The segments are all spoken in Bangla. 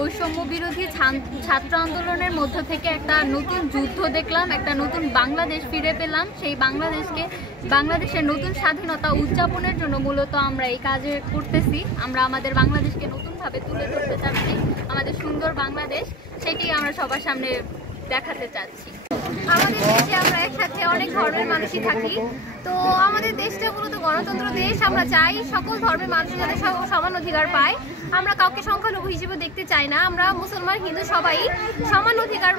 বৈষম্য বিরোধী ছাত্র আন্দোলনের মধ্য থেকে একটা নতুন যুদ্ধ দেখলাম, একটা নতুন বাংলাদেশ ফিরে পেলাম। সেই বাংলাদেশের নতুন স্বাধীনতা উদযাপনের জন্য মূলত আমরা এই কাজে করতেছি। আমরা আমাদের বাংলাদেশকে নতুনভাবে তুলে ধরতে চাচ্ছি, আমাদের সুন্দর বাংলাদেশ, সেটি আমরা সবার সামনে দেখাতে চাচ্ছি। আমাদের দেশে আমরা একসাথে অনেক ধর্মের মানুষই থাকি, তো আমাদের দেশটা মূলত গণতন্ত্র দেশ। আমরা চাই সকল ধর্মের মানুষ যাতে সমান অধিকার পায়। আমরা কাউকে সংখ্যালঘু হিসেবে দেখতে চাই না। আমরা মুসলমান হিন্দু সবাই সমান অধিকার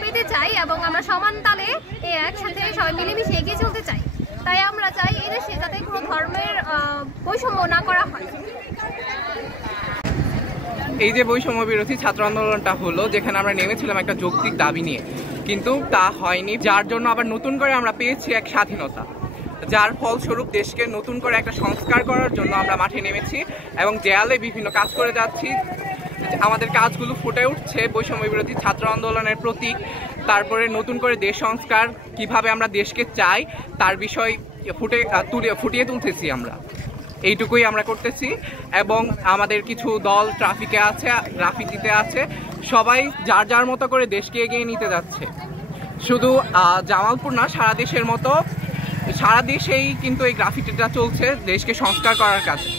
পেতে চাই এবং আমরা সমান তালে একসাথে সবাই মিলেমিশে এগিয়ে চলতে চাই। তাই আমরা চাই এই দেশে যাতে কোনো ধর্মের বৈষম্য না করা হয়। এই যে বৈষম্য বিরোধী ছাত্র আন্দোলনটা হলো, যেখানে আমরা নেমেছিলাম একটা যৌক্তিক দাবি নিয়ে, কিন্তু তা হয়নি, যার জন্য আবার নতুন করে আমরা পেয়েছি এক স্বাধীনতা, যার ফলস্বরূপ দেশকে নতুন করে একটা সংস্কার করার জন্য আমরা মাঠে নেমেছি এবং দেয়ালে বিভিন্ন কাজ করে যাচ্ছি। আমাদের কাজগুলো ফুটে উঠছে বৈষম্য বিরোধী ছাত্র আন্দোলনের প্রতীক। তারপরে নতুন করে দেশ সংস্কার, কিভাবে আমরা দেশকে চাই তার বিষয় ফুটিয়ে তুলতেছি আমরা। এইটুকুই আমরা করতেছি এবং আমাদের কিছু দল ট্রাফিকে আছে, গ্রাফিতিতে আছে, সবাই যার যার মতো করে দেশকে এগিয়ে নিতে যাচ্ছে। শুধু জামালপুর না, সারা দেশের মতো সারা দেশেই কিন্তু এই গ্রাফিতিটা চলছে দেশকে সংস্কার করার কাজে।